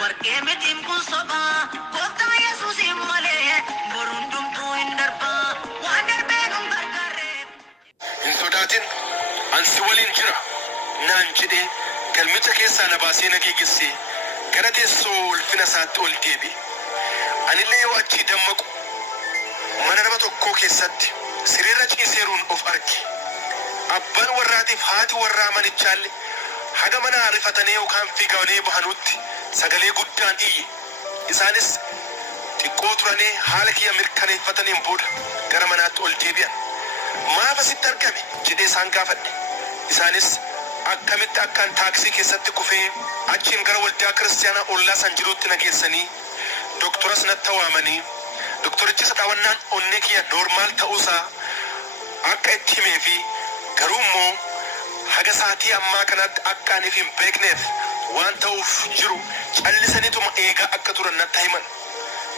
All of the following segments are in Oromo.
warqee mitiin kun sobaa gooftaa yesuusin malee borundumtuu hin darbaa waan darbee nun gargaarreef. Hin sodaatin ansi waliin jira naan jedhee galmicha keessaa na baasee na geegessee gara teessoo ulfina isaatti ol deebi. Anillee yoo achii dammaqu mana nama tokkoo keessatti siriirra ciiseeruun of arge. Abbaan warraatiif haati warraa manichaallee haga mana rifatanii yookaan fiiganii bahanutti sagalee guddaan iyye. Isaanis xiqqoo turanii haala kiyya mirkaneeffataniin booda gara manaatti ol deebi'an. Maaf asitti argame jedhee isaan gaafadhe. Isaanis akkamitti akkaan taaksii keessatti kufee achiin gara waldaa kiristaanaa ollaa san jiruutti na geessanii doktoras natti waamanii doktorichis dhaawannaan onnee kiyya noormaal ta'uusaa akka itti himee fi garuu immoo haga saatii ammaa kanatti akka aniif hin beekneef waan ta'uuf jiru callisaniituma eegaa akka turan natti himan.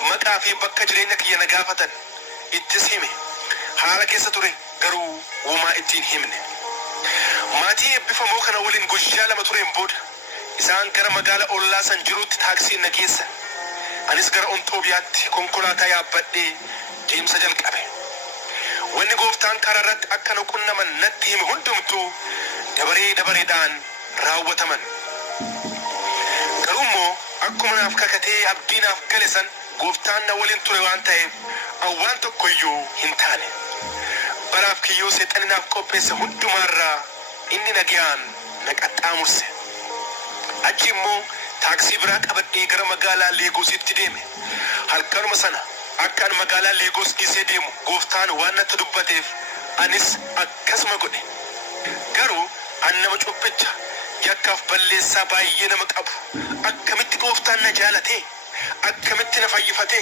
Maqaa fi bakka jireenya kiyya na gaafatan ittis hime. Haala keessa ture garuu uumaa ittiin himne. Maatii eebbifamoo kana waliin guyyaa 2 tureen booda isaan gara magaala ollaa san jiruutti taaksiin na geessan. Anis gara Ontoobiyaatti konkolaataa yaabbadhee deemsa jalqabe. Wanni gooftaan karaa irratti akka nu qunnaman natti hime hundumtuu dabareedhaan raawwataman. Garuu immoo akkuma naaf kakatee abdii naaf gale san gooftaan na waliin ture waan ta'eef waan tokkoyyuu hin taane. Baraaf kiyyoo seexanni naaf qopheesse hundumaarraa inni nagayaan na qaxxaamurse. Achi immoo taaksii biraa qabadhee gara magaalaa Leegoositti deeme. Halkanuma sana akkaan magaalaa Leegoos dhiisee deemu gooftaan waan natti dubbateef anis akkasuma godhe. Garuu an nama cubbicha yakkaaf balleessaa baay'ee nama qabu akkamitti gooftaan na jaalate akkamitti na fayyifate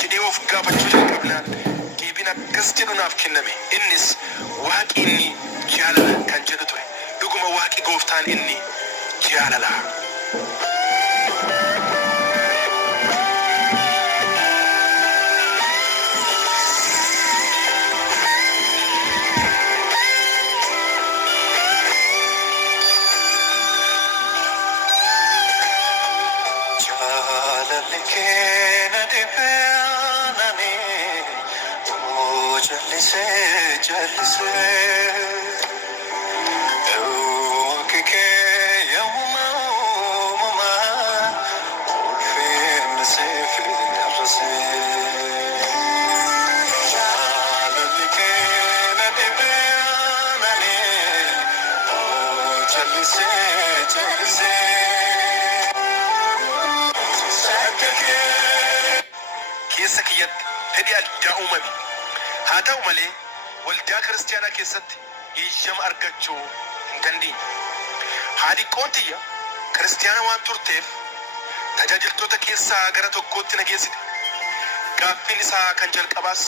jedhee of gaafachuu jalqabnaan deebiin akkas jedhu naaf kenname. Innis waaqi inni jaalala kan jedhu ture. Dhuguma waaqi gooftaan inni jaalala. Keessa kiyyatti fedhii addaa uumame. Haa ta'u malee waldaa kiristaanaa keessatti eeyyama argachuu hin dandeenye. Haadhiqqoon tiyya kiristaana waan turteef tajaajiltoota keessaa gara tokkootti na geessite. Gaaffiin isaa kan jalqabaas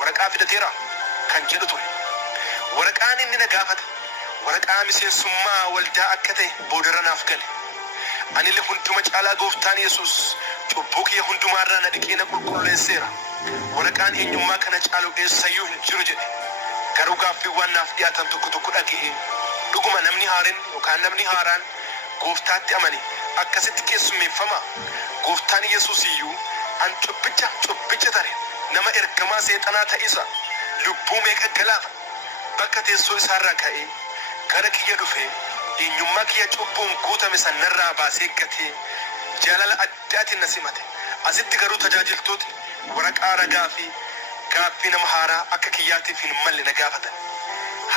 waraqaa fidateera kan jedhu ture. Waraqaan inni na gaafate waraqaa miseensummaa waldaa akka ta'e boodarra naaf gale. Anillee hunduma caalaa gooftaan Yesuus cubbuu kiyya hundumaarraa na dhiqee na qulqulleesseera. Waraqaan eenyummaa kana caalu eessayyuu hin jiru jedhe. Garuu gaaffiiwwan naaf dhiyaatan tokko tokko dhaga'ee dhuguma namni haaraan gooftaatti amane akkasitti keessummeeffama. Gooftaan Yesuus iyyuu an cubbicha tare nama ergamaa seexanaa ta'isa lubbuu meeqa galaafa bakka teessoo isaarraa ka'ee gara kiyya dhufee eenyummaa kiyya cubbuun guutame sanarraa baasee gatee jaalala addaatiin na simate. Asitti garuu tajaajiltooti waraqaa ragaa fi gaaffii nama haaraa akka kiyyaatiif hin malle na gaafatan.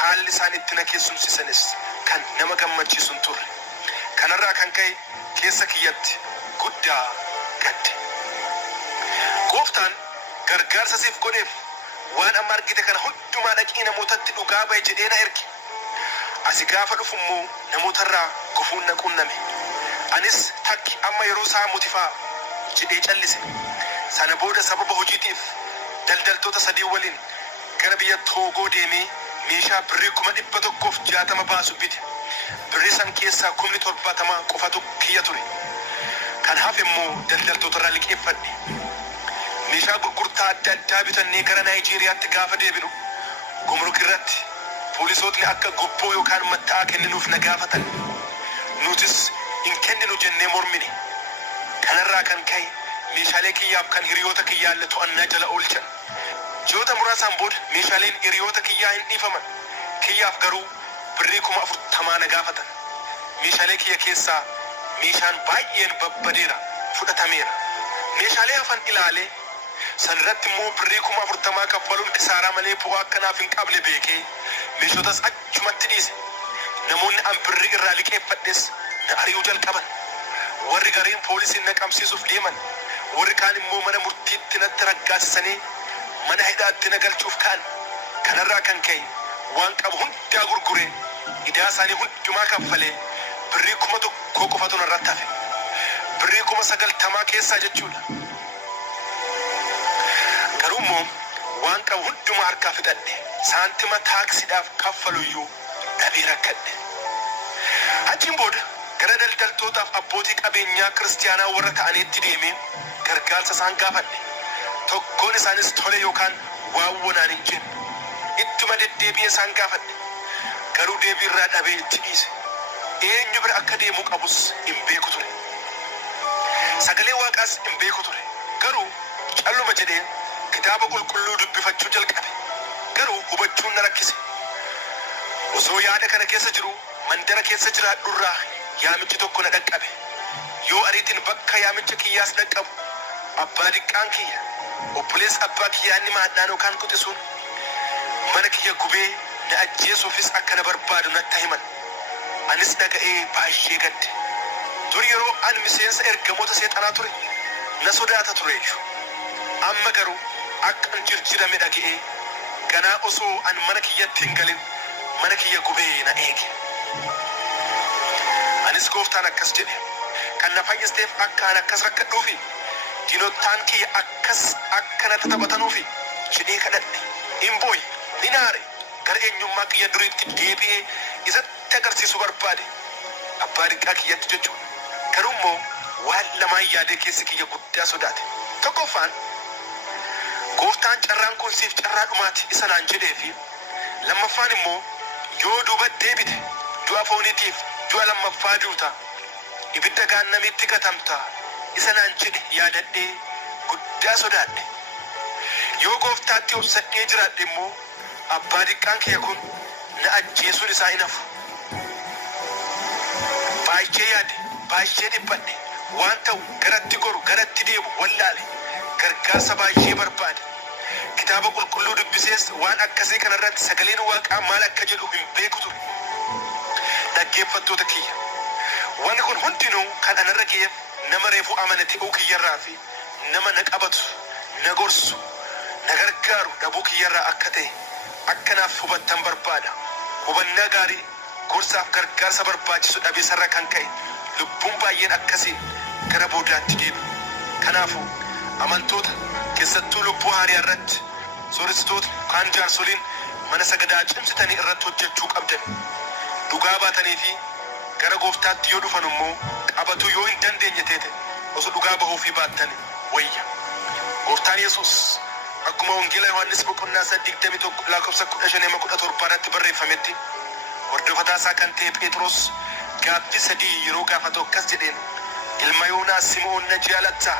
Haalli isaan itti na keessumsisanis kan nama gammachiisu hin turre. Kanarraa kan ka'e keessa kiyyatti guddaa gadde. Gooftaan gargaarsa siif godheef waan amma argite kana hundumaa dhaqii namootatti dhugaa bahe jedhee na erge. Asi gaafa dhufu immoo namootarraa gufuun na qunname. Anis takki amma yeroo isaa mutifaa jedhee callise. Sana booda sababa hojiitiif daldaltoota 3 waliin gara biyya Toogoo deemee meeshaa birrii 160 baasu bite. Birrii san keessaa 70 qofatu kiyya ture. Kan hafe immoo daldaltootarraa liqeeffadhe. Meeshaa gurgurtaa adda addaa bitannee gara Naayijeeriyaatti gaafa deebinu gumruk irratti poolisootni akka gubboo yookaan matta'aa kenninuuf na gaafatan. Nutis hin kenninu jennee mormine. Kanarraa kan ka'e meeshaalee kiyyaaf kan hiriyoota kiyyaallee to'annaa jala oolchan. Ji'oota muraasaan booda meeshaaleen hiriyoota kiyyaa hin dhiifaman. Kiyyaaf garuu birrii 40,000 na gaafatan. Meeshaalee kiyya keessaa meeshaan baay'een babbadeera, fudhatameera. Meeshaalee hafan ilaalee san irratti immoo birrii 40,000 kaffaluun kisaaraa malee bu'aa akkanaaf hin qabne beekee meeshootas achumatti dhiise. Namoonni an birrii irraa liqeeffadhes na ari'uu jalqaban. Warri gariin poolisiin na qabsiisuuf deeman, warri kaan immoo mana murtiitti natti raggaasisanii mana hidhaatti na galchuuf ka'an. Kanarraa kan ka'e waan qabu hundaa gurguree idaa isaanii hundumaa kaffalee birrii 1,000 qofatu narratti hafe. Birrii 90,000 keessaa jechuudha. Garuu immoo waan qabu hundumaa harkaa fixadhe. Saantima taaksiidhaaf kaffaluyyuu dhabee rakkadhe. Achiin booda gara daldaltootaaf abbootii qabeenyaa kiristaanaa warra ta'aniitti deemee gargaarsa isaan gaafadhe. Tokkoon isaanis tole yookaan waawwanaan hin jenne. Ittuma deddeebi'ee isaan gaafadhe. Garuu deebii irraa dhabee itti dhiise. Eenyu bira akka deemuu qabus hin beeku ture. Sagalee Waaqaas hin beeku ture. Garuu calluma jedhee kitaaba qulqulluu dubbifachuu jalqabe. Garuu hubachuun na rakkise. Osoo yaada kana keessa jiru mandara keessa jiraadhurraa yaamichi tokko na dhaqqabe. Yoo ariitiin bakka yaamicha kiyyaas dhaqqabu abbaa diqqaan kiyya obboleessa abbaa kiyyaa inni maadhaan yookaan quxisuun mana kiyya gubee na ajjeesuufis akka na barbaadu natti himan. Anis dhaga'ee baay'ee gadde. Dur yeroo an miseensa ergamoota seexanaa ture na sodaata tureeyyu. Amma garuu akka an jirjirame dhaga'ee ganaa osoo an mana kiyyatti hin galin mana kiyya gubee na eege. Anis gooftaan akkas jedhe, kan na fayyisteef akka an akkas rakkadhuufi diinottaan kiyya akkas akka natti taphatanuufi jedhee kadhadhe. Hin booye, ni naare, gara eenyummaa kiyya duriitti deebi'ee isatti agarsiisuu barbaade. Abbaa diqqaa kiyyatti jechuudha. Garuu immoo waan lamaan yaadee keessi kiyya guddaa sodaate. Tokkoffaan gooftaan carraan kun siif carraa dhumaati isa naan jedhee fi lammaffaan immoo yoo duuba deebite du'a fooniitiif du'a lammaffaa duuta ibidda gaannamiitti gatamta isa naan jedhe yaadadhee guddaa sodaadhe. Yoo gooftaatti obsadhee jiraadhe immoo abbaa diqqaan kiyya kun na ajjeesuun isaa hin hafu. Baay'ee yaade, baay'ee dhiphadhe, waan ta'u garatti goru garatti deemu wallaale, gargaarsa baay'ee barbaade. Kitaaba qulqulluu dubbisees waan akkasii kanarratti sagaleen Waaqaa maal akka jedhu hin beeku ture. Dhaggeeffattoota kiyya, wanni kun hundinuu kan anarra ga'eef nama reefuu amane ta'uu kiyyarraa fi nama na qabatu, na gorsu, na gargaaru dhabuu kiyyarraa akka ta'e akkanaaf hubattan barbaada. Hubannaa gaarii gorsaaf gargaarsa barbaachisu dhabeessarra kan ka'e lubbuun baay'een akkasiin gara boodaatti deebi'u. Kanaafuu amantoota keessattuu lubbuu haarii irratti sooressitoota kaan jaarsoliin mana sagadaa cimsitanii irratti hojjechuu qabdan. Dhugaa baatanii fi gara gooftaatti yoo dhufan immoo qabatuu yoo hin dandeenye teete osoo dhugaa bahuu fi baattan wayya. Gooftaan Yesuus akkuma wangeela Yohaannis boqonnaa 21 lakkoofsa 15-17 irratti barreeffametti hordofataa isaa kan ta'e Phexros gaaffii 3 yeroo gaafatu akkas jedheen, ilma Yoonaa Simi'oon na jaalattaa?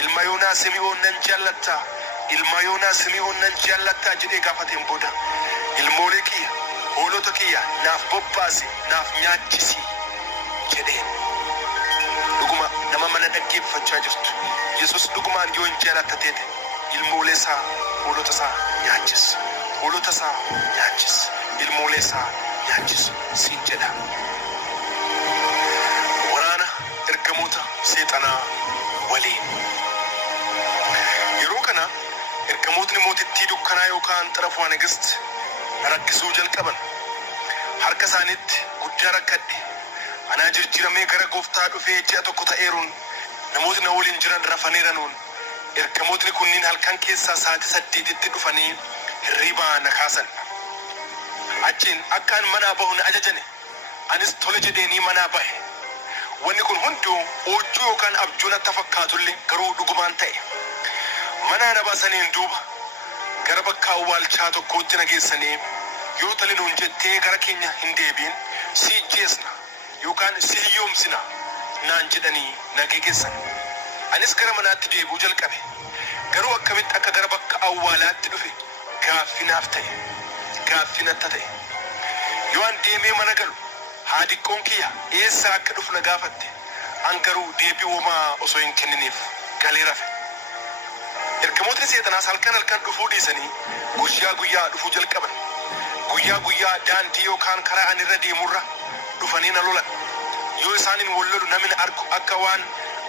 Ilma Yoonaa Simi'oon nan jaalattaa? Ilma Yoonaa Simi'oon nan jaalattaa jedhee gaafateen booda ilmoolee kiyya hoolota kiyya naaf bobbaasi naaf nyaachisi jedheen. Dhuguma nama mana dhaggeeffachaa jirtu Yesuus dhugumaan yoo hin jaalatta teete ilmoolee isaa hoolota isaa nyaachis, hoolota isaa nyaachis, ilmoolee isaa nyaachis siin jedha. Waraana ergamoota seexanaa waliin. Yeroo kana ergamootni mootittii dukkanaa yookaan xarafuu negist rakkisuu jalqaban. Harka isaaniitti guddaa rakkadhe. Anaa jirjiramee gara gooftaa dhufee ji'a tokko ta'eeruun namootni na waliin jiran rafaniiranuun ergamootni kunniin halkan keessaa sa'aatii 8tti dhufanii hirribaa na kaasan. Achiin akkaan manaa bahu na ajajane. Anis tole jedheenii manaa bahe. Wanni kun hunduu oojjuu yookaan abjuu natti fakkaatullee garuu dhugumaan ta'e. Manaa na baasaniin duuba gara bakka awwaalchaa tokkootti na geessanii yoo talinuun jettee gara keenya hin deebiin si jeesna yookaan si hiyyoomsina naan jedhanii na geessan. anis gara manaatti deebi'uu jalqabe. Garuu akkamitti akka gara bakka awwaalaatti dhufe gaaffii naaf ta'e, gaaffii natti ta'e. Yoo an deemee mana galu haadhiqqoon kiyya eessaa akka dhufu na gaafatte, an garuu deebii homaa osoo hin kenniniif galee rafe. Ergamootni seexanaas halkan dhufuu dhiisanii guyyaa dhufuu jalqaban. Guyyaa daandii yookaan karaa ani irra deemurra dhufanii na lolan. Yoo isaanin wal lolu namni argu akka waan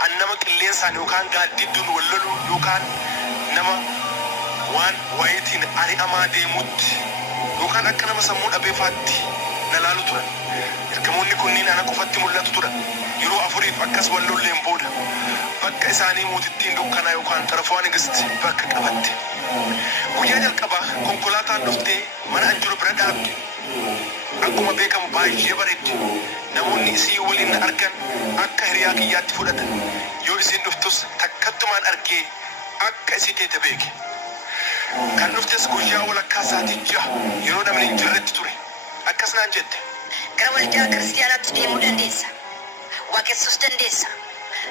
an nama qilleensaan yookaan gaaddidduun wal lolu yookaan nama waan wayitiin ari'amaa deemutti yookaan akka nama sammuu dhabeefaatti na laalu turan. Ergamoonni kunniin ana qofatti mul'atu turan. Yeroo afuriif akkas wal lolleen booda bakka isaanii mootittiin dukkanaa yookaan xarafaa nigisti bakka qabatte. Guyyaa jalqabaa konkolaataan dhuftee mana an jiru bira dhaabde. Akkuma beekamu baay'ee bareeddi. Namoonni isii waliin na argan akka hiriyaa kiyyaatti fudhatan. Yoo isiin dhuftus takkattumaan argee akka isii teete beeke. Kan dhuftes guyyaa walakkaa sa'aatii 6 yeroo namni hin jirretti ture. Akkas naan jette. Gara waldaa kiristaanaatti deemuu dandeessa. Waaqessuus dandeessa.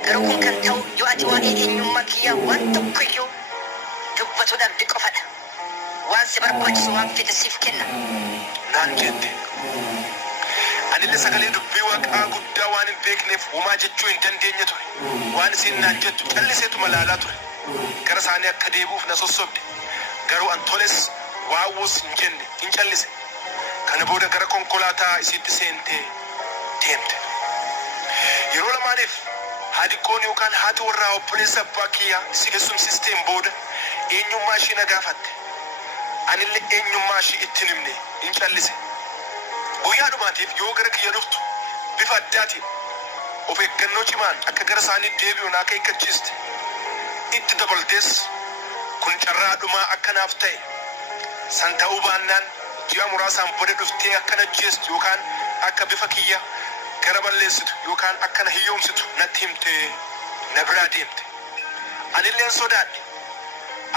Garuu kun kan ta'u yoo ati waa'ee eenyummaa kiyyaa waan tokkoyyuu dubbatu dhabde qofadha. Waan si barbaachisu waan fedhe siif kenna. Naan jette. Anillee sagalee dubbii waaqaa guddaa waan hin beekneef homaa jechuu hin dandeenye ture. Waan isiin naan jettu calliseetuma laalaa ture. Gara isaanii akka deebi'uuf na sossobde. Garuu an toles waawwus hin jenne hin callise. Kana booda gara konkolaataa isiitti seentee deemte. Yeroo lamaaniif haadhiqqoon yookaan haati warraa obboleessa abbaa kiyyaa si keessumsisteen booda eenyummaa ishii na gaafatte. Anillee eenyummaa ishii itti himne hin callise. Guyyaa dhumaatiif yoo gara kiyya dhuftu bifa addaatiin of eeggannoo cimaan akka gara isaanii deebi'u naa akeekkachiiste. Itti dabaltees kun carraa dhumaa akkanaaf ta'e. San ta'uu baannaan ji'a muraasaan booda dhuftee akkana jeestu yookaan akka bifa kiyya gara balleessitu yookaan akka na hiyyoomsitu natti himtee na biraa deemte. Anilleen sodaadhe.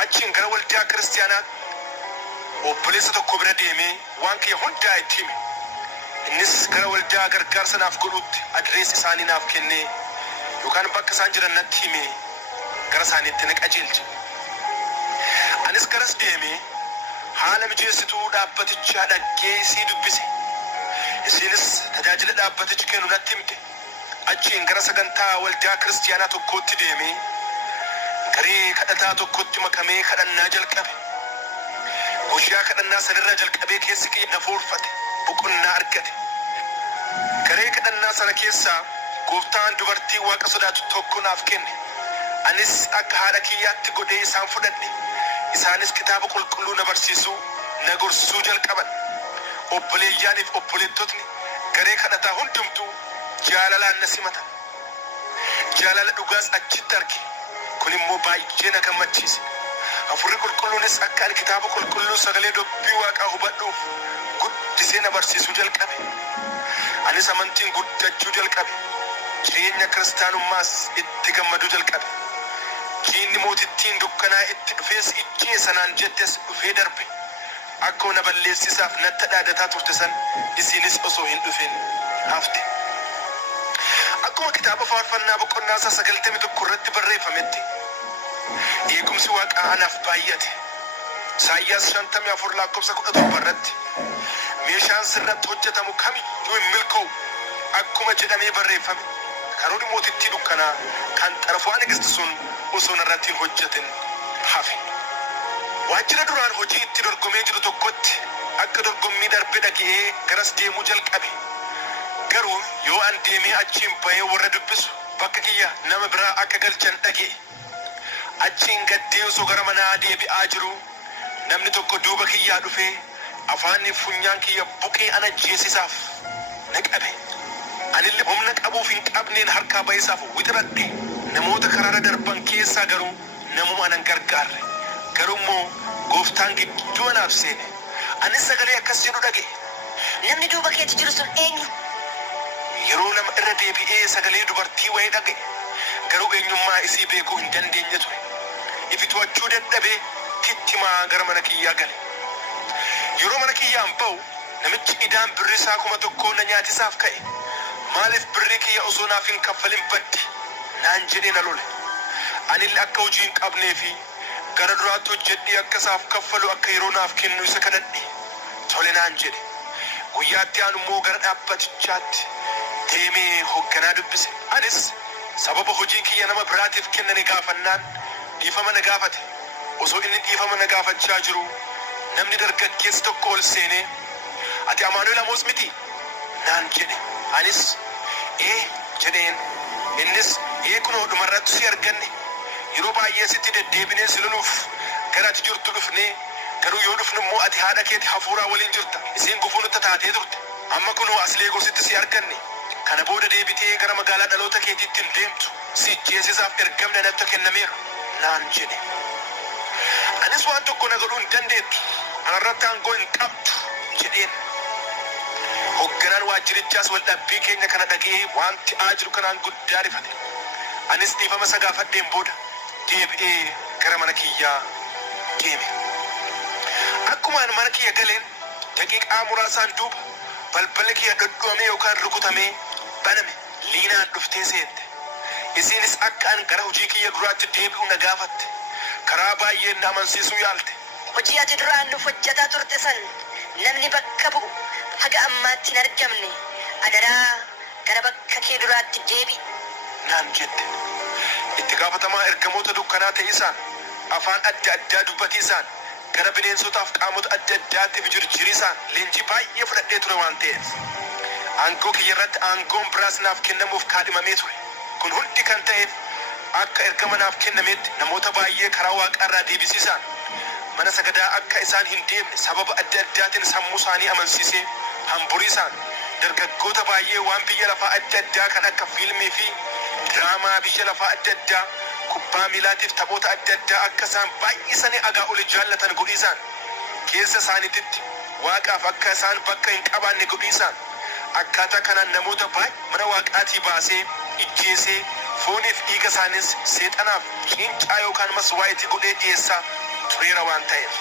Achiin gara waldaa kiristaanaa obboleessa tokko bira deemee waan kiyya hundaa itti hime. Innis gara waldaa gargaarsa naaf godhutti adreesii isaanii naaf kennee yookaan bakka isaan jiran natti himee gara isaaniitti na qajeelche. Anis garas deemee haala mijeessituu dhaabbatichaa dhaggee isii dubbise. Isiinis tajaajila dhaabbatichi kennu natti himte. Achiin gara sagantaa waldaa kiristaanaa tokkootti deemee garee kadhataa tokkotti makamee kadhannaa jalqabe. Guyyaa kadhannaa sanirraa jalqabee keessi kiyya na foorfate, boqonnaa argate. Garee kadhannaa sana keessaa gooftaan dubartii waaqa sodaatu tokko naaf kenne. Anis akka haadha kiyyaatti godhee isaan fudhadhe. Isaanis kitaaba qulqulluu na barsiisuu, na gorsuu jalqaban. Obboleeyyaaniif obboleettotni garee kadhataa hundumtuu jaalalaan na simatan. Jaalala dhugaas achitti arge. Kun immoo baay'ee na gammachiise. Hafuurri qulqulluunis akka ani kitaaba qulqulluu sagalee dubbii waaqaa hubadhuuf guddisee na barsiisuu jalqabe. Anis amantiin guddachuu jalqabe. Jireenya kiristaanummaas itti gammaduu jalqabe. Jiinni mootittiin dukkanaa itti dhufees ijjee sanaan jettes dhufee darbe. Akkuma na balleessisaaf natti dhaadataa turte san isiinis osoo hin dhufin hafte. Akkuma kitaaba faarfannaa boqonnaa 91 irratti barreeffametti eegumsi waaqaa anaaf baay'ate. Isaayyaas 54 lakkoofsa 17 irratti meeshaan sirratti hojjetamu kamiyyuu hin milkoo'u akkuma jedhamee barreeffame. Karoorri mootittii dukkanaa kan xarafaa nigisti sun osoo narratti hin hojjetin hafe. Waajjira duraan hojii itti dorgomee jiru tokkotti akka dorgommii darbe dhaga'ee garas deemuu jalqabe. Garuu yoo an deemee achiin bahee warra dubbisu bakka kiyya nama biraa akka galchan dhaga'e. Achiin gaddee osoo gara manaa deebi'aa jiru namni tokko duuba kiyyaa dhufee afaanni funyaan kiyya buqee ana jeesisaaf na qabe. Anillee humna qabuuf hin qabneen harkaa ba'isaaf wixradhe. Namoota karaara darban keessaa garuu namuma nan gargaarre. Garuu immoo gooftaan gidduu anaaf seene. Anis sagalee akkas jedhu dhaga'e. Namni duuba keetti jiru sun eenyu? Yeroo nama irra deebi'ee sagalee dubartii wayii dhaga'e. Garuu eenyummaa isii beekuu hin dandeenye ture. Ifi to'achuu dadhabee tittimaa gara mana kiyyaa gale. Yeroo mana kiyyaan ba'u namichi idaan birrii isaa 1,000 na nyaatisaaf ka'e. Maaliif birrii kiyya osoo naaf hin kaffalin badde naan jedhee na lole. anillee akka hojii hin qabnee fi gara duraatti hojjedhee akka isaaf kaffalu akka yeroo naaf kennu isa kadhadhe. Tole naan jedhe. Guyyaatti aanu immoo gara dhaabbatichaatti deemee hoogganaa dubbise. Anis sababa hojii kiyya nama biraatiif kennani gaafannaan dhiifama na gaafate. Osoo inni dhiifama na gaafachaa jiru namni dargaggeessi tokko ol seenee, ati Amaanu'eel Amoos miti naan jedhe. Anis jedheen. Innis kunoo dhumarratti si arganne, yeroo baay'ee sitti deddeebinee si loluuf gara ati jirtu dhufnee, garuu yoo dhufnu immoo ati haadha keeti hafuuraa waliin jirta, isiin gufuu nutti taatee turte. Amma kunoo as Leegositti si arganne, kana booda deebitee gara magaalaa dhaloota keetiitti hin deemtu, si jeesisaaf ergamni natti kennameera naan jedhe. Anis waan tokko na godhuu hin dandeettu, anarratti aangoo hin qabdu jedheen. Hoogganaan waajjirichaas wal dhabbii keenya kana dhaga'ee waan ta'aa jiru kanaan guddaa rifate. Anis dhiifama isa gaafadheen booda deebi'ee gara mana kiyyaa deeme. Akkumaan mana kiyya galeen daqiiqaa muraasaan duuba balballi kiyya dhodhoomee yookaan rukutamee baname. Liinaan dhuftee seente. Isiinis akka an gara hojii kiyya duraatti deebi'u na gaafatte. Karaa baay'een na amansiisuu yaalte. Hojii ati duraan nuuf hojjetaa turte san namni bakka bu'u haga ammaatti hin argamne. Adaraa gara bakka kee duraatti deebi naan jette. Itti gaafatamaa ergamoota dukkanaa ta'isaan, afaan adda addaa dubbatiisaan, gara bineensotaaf qaamota adda addaatiif jirjirisaan leenjii baay'ee fudhadhee ture waan ta'eef aangoo kiyya irratti aangoon biraas naaf kennamuuf kaadhimamee ture. Kun hundi kan ta'eef akka ergama naaf kennameetti namoota baay'ee karaa waaqarraa deebisiisaan, mana sagadaa akka isaan hin deemne sababa adda addaatiin sammuu isaanii amansiisee hamburiisaan, dargaggoota baay'ee waan biyya lafaa adda addaa kan akka fiilmii fi diraamaa biyya lafaa adda addaa, kubbaa miilaatiif taphoota adda addaa akka isaan baay'isanii agaa oli jaallatan godhiisaan, keessa isaaniititti waaqaaf akka isaan bakka hin qabaanne godhiisaan, akkaataa kanaan namoota baay'ee mana waaqaatii baasee ijjeesee fooniif dhiiga isaanis seexanaaf cincaa yookaan maswaayitii godhee dhiyeessaa tureera waan ta'eef.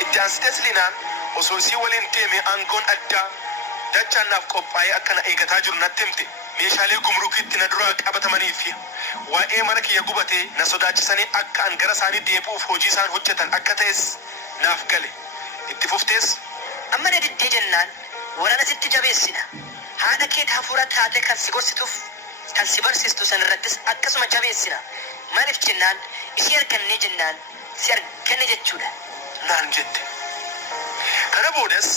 Itti aansitees Liinaan osoo isii waliin deeme aangoon addaa dachaan naaf qophaa'ee akka na eegataa jiru natti himte. Meeshaalee gumrukiitti na duraa qabatamanii fi waa'ee mana kiyya gubatee na sodaachisanii akka an gara isaanii deebi'uuf hojii isaan hojjetan akka ta'es naaf gale. Itti fuftees amma na diddee jennaan waraana sitti jabeessina. Haadha keeti hafuura taate kan si gorsituuf kan si barsiistu san irrattis akkasuma jabeessina. Maaliif jennaan ishee argannee jennaan si arganne jechuudha naan jette. Kana boodas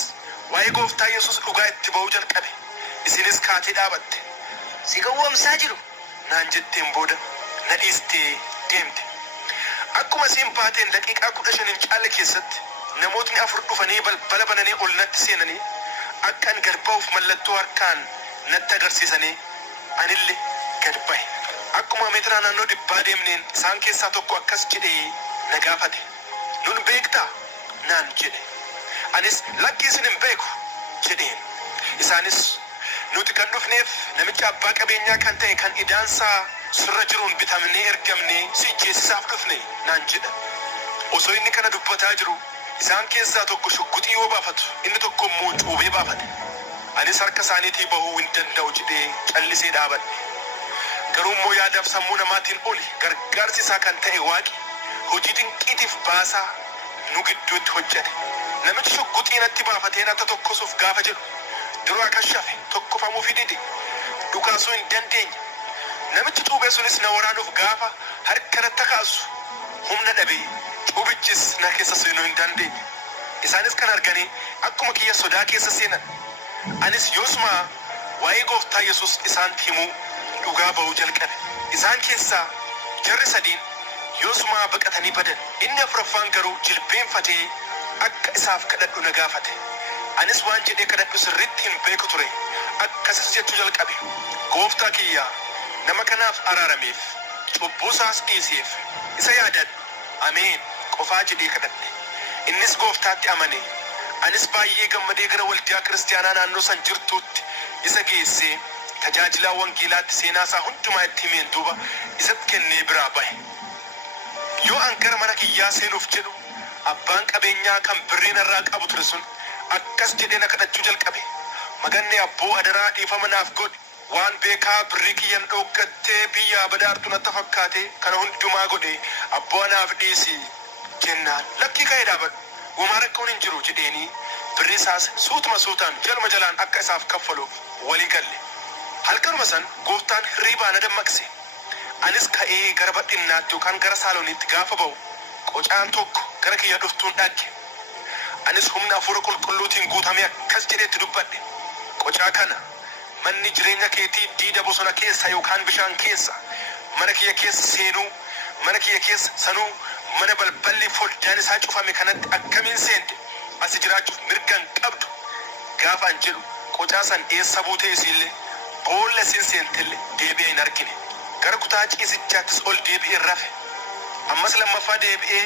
waa'ee gooftaa Yesuus dhugaa itti ba'uu jalqabe. Isinis kaatee dhaabatte. Si gowwoomsaa jiru naan jetteen booda na dhiistee deemte. Akkuma isiin baateen daqiiqaa 15 hin caalle keessatti namootni 4 dhufanii balbala bananii ol natti seenanii akka an gad ba'uuf mallattoo harkaan natti agarsiisanii anillee gad ba'e. Akkuma meetira naannoo 100 deemneen isaan keessaa tokko akkas jedhee na gaafate. Nun beektaa naan jedhe. Anis lakkii isin hin beeku jedheen. Isaanis nuti kan dhufneef namicha abbaa qabeenyaa kan ta'e kan idaansaa sirra jiruun bitamnee ergamnee si jeesisaaf dhufne naan jedha. Osoo inni kana dubbataa jiru isaan keessaa tokko shugguxii yoo baafatu inni tokko immoo cuubee baafate. Anis harka isaaniitii bahuu hin danda'u jedhee callisee dhaabadhe. Garuu immoo yaadaaf sammuu namaatiin oli gargaarsi isaa kan ta'e Waaqi hojii dinqiitiif baasaa nu gidduutti hojjete. Namichi shugguxii natti baafatee natti tokkosuuf gaafa jedhu duraa kashafe tokkofamuuf dide dhukaasuu hin dandeenye. Namichi cuubee sunis na waraanuuf gaafa harka natti kaasu humna dhabee cuubichis na keessa seenuu hin dandeenye. Isaanis kan arganii akkuma kiyya sodaa keessa seenan. Anis yoosuma waa'ee gooftaa Yesuus isaan himuu dhugaa ba'uu jalqabe. Isaan keessaa jarri 3 yoosuma baqatanii badan. Inni 4ffaan garuu jilbeenfatee akka isaaf kadhadhu na gaafate. Anis waan jedhee kadhadhu sirriitti hin beeku ture. Akkasis jechuu jalqabe. Gooftaa kiyyaa nama kanaaf araarameef cubbuu isaas dhiiseef isa yaadadhu. Ameen qofaa jedhee kadhadhe. Innis gooftaatti amane. Anis baay'ee gammadee gara waldaa kiristaanaa naannoo san jirtuutti isa geessee tajaajilaa wangeelaatti seenaa isaa hundumaa itti himeen duuba isatti kennee biraa bahe. Yoo an gara mana kiyyaa seenuuf jedhu abbaan qabeenyaa kan birriin irraa qabu ture sun akkas jedhee na kadhachuu jalqabe. Maganne abboo adaraa dhiifama naaf godhi. waan beekaa birrii kiyyan dhokkattee biyyaa badaartu natti fakkaate kana hundumaa godhe abbaa naaf dhiisi jennaan lakkii ka'ee dhaabadhu uumaa rakkoon hin jiru jedheeni birrii isaas suutuma suutaan jaluma jalaan akka isaaf kaffaluuf walii galle. Halkanuma san gooftaan hirriibaa na dammaqse. Anis ka'ee gara badhinnaatti yookaan gara saalooniitti gaafa ba'u qocaan tokko gara kiyya dhuftuun dhagge. Anis humna hafuura qulqulluutiin guutamee akkas jedheetti dubbadhe. Qocaa kana manni jireenya keetii diida bosona keessa yookaan bishaan keessa mana kiyya keessa seenuu mana kiyya keessa sanuu mana balballi foddaan isaa cufame kanatti akkamiin seente asi jiraachuuf mirgan qabdu gaafaan jedhu qocaa san eessa buutee isiillee boolla isiin seentellee deebi'ee hin argine. Gara kutaa ciisichaattis ol deebi'ee rafe. Ammas lammaffaa deebi'ee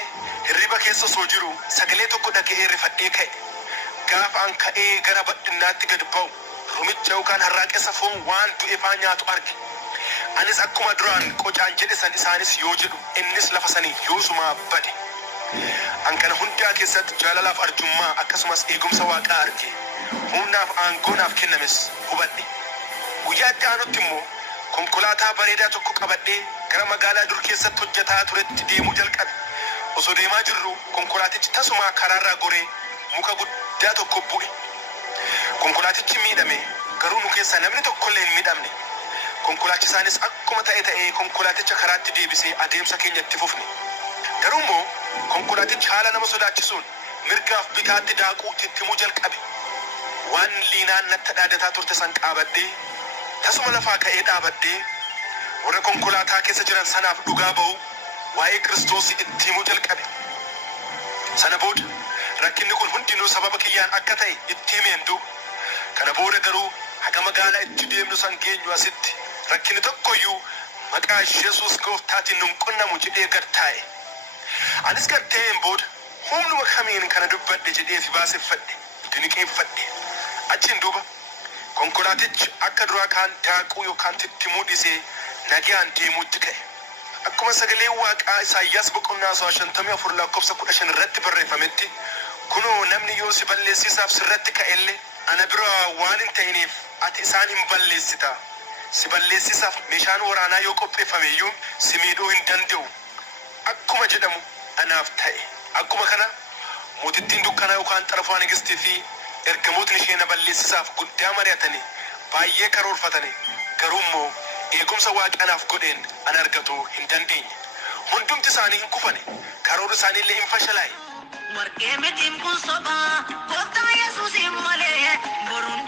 hirriba keessa osoo jiru sagalee tokko dhaga'ee rifadhee ka'e. Gaafa an ka'ee gara badhinnaatti gad ba'u rumicha yookaan harraaqessa foon waan du'e faa nyaatu arge. Anis akkuma duraan qocaan jedhe san isaanis yoo jedhu innis lafa sanii yoosumaa bade. An kana hundaa keessatti jaalalaaf arjummaa akkasumas eegumsa waaqaa arge. Humnaaf aangoonaaf kennames hubadhe. Guyyaatti aanutti immoo konkolaataa bareedaa tokko qabadhee gara magaalaa dur keessatti hojjetaa turetti deemuu jalqabe. Osoo deemaa jirru konkolaatichi tasumaa karaarraa goree muka guddaa tokko bu'e. Konkolaatichi miidhame garuu nu keessaa namni tokkollee hin miidhamne. Konkolaachisaanis akkuma ta'ee konkolaaticha karaatti deebisee adeemsa keenya itti fufne. Garuu immoo konkolaatichi haala nama sodaachisuun mirgaaf bitaatti daakuu tittimuu jalqabe. Waan liinaan natti dhaadataa turte san qaabadhee tasuma lafaa ka'ee dhaabadhee warra konkolaataa keessa jiran sanaaf dhugaa ba'u waa'ee Kiristoos itti himuu jalqabe. Sana booda rakkinni kun hundinuu sababa kiyyaan akka ta'e itti himeen duuba. Kana booda garuu haga magaalaa itti deemnu san geenyu asitti rakkinni tokkoyyuu maqaa Yesuus gooftaatiin nun qunnamu jedhee gad taa'e. Anis gad ta'een booda humnuma kamiin kana dubbadhe jedhee fi baaseffadhe diniqeeffadhe. Achiin duuba konkolaatichi akka duraa kaan daakuu yookaan tittimuu dhisee nagaan deemuutti ka'e. Akkuma sagaleen waaqaa Isaayyaas boqonnaa 54 lakkoofsa 15 irratti barreeffametti kunoo namni yoo si balleessisaaf sirratti ka'ellee ana biraa waan hin ta'iniif ati isaan hin balleessita. Si balleessisaaf meeshaan waraanaa yoo qopheeffameyyuu si miidhuu hin danda'u. Akkuma jedhamu anaaf ta'e. Akkuma kana mootittiin dukkanaa yookaan xarafaa nigistii fi ergamootni ishee na balleessisaaf guddaa mari'atanii baay'ee karoorfatanii garuu immoo eegumsa waaqanaaf godheen an argatu hin dandeenye. Hundumti isaanii hin kufane karoora isaaniillee hin fashalaa'e. Warqee mitiin kun sobaa gooftaa Yesuusin malee boruun